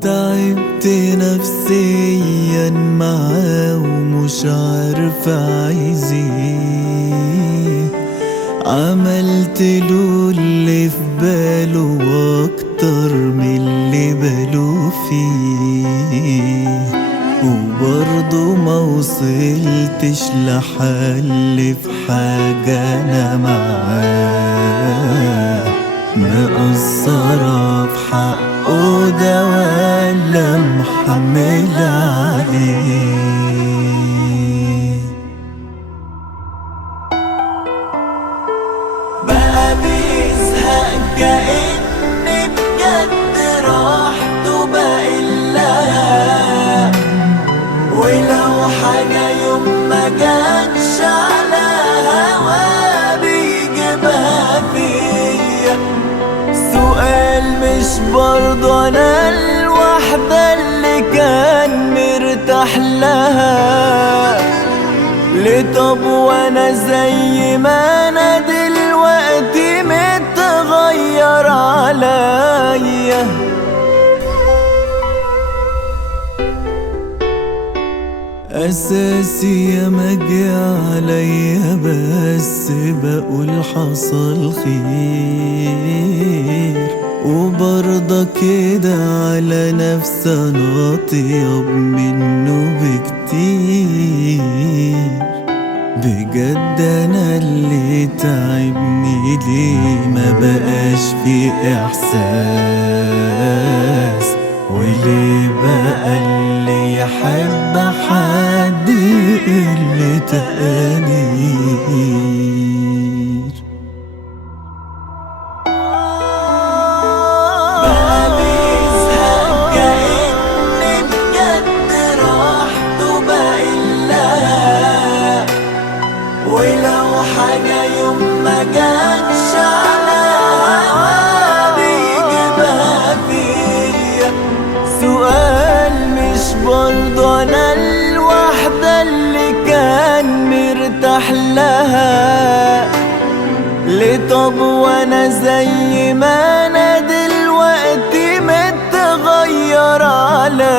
تعبت نفسيا معاه ومش عارف عايز ايه. عملت له اللي في باله واكتر من اللي باله فيه، وبرضه ما وصلتش لحل في حاجة انا معاه. مقصرة في حقه ده ولا محمل عليه؟ بقى بيزهق كأني بجد راحته بقلها، ولو حاجة يوم ما جاتش على هوا بيجيبها فيا. سؤال مش برضه انا الوحدة اللي كان مرتاح لها؟ ليه طب وانا زي ما انا دلوقتي متغير عليا؟ اساسي يا مجي عليا بس بقول حصل خير، وبرضه كده على نفسي انا اطيب منه بكتير. بجد انا اللي تعبني ليه ما بقاش في احساس؟ وليه بقى اللي يحب حد اللي تقدير؟ بقى بيزهق كأني بجد راحته بقلها، ولو حاجة يوم ما جاتش على هوا بيجيبها فيا. سؤال مش برضه انا الوحدة اللي كان مرتاح لها؟ ليه طب وانا زي ما انا دلوقتي متغير عليا؟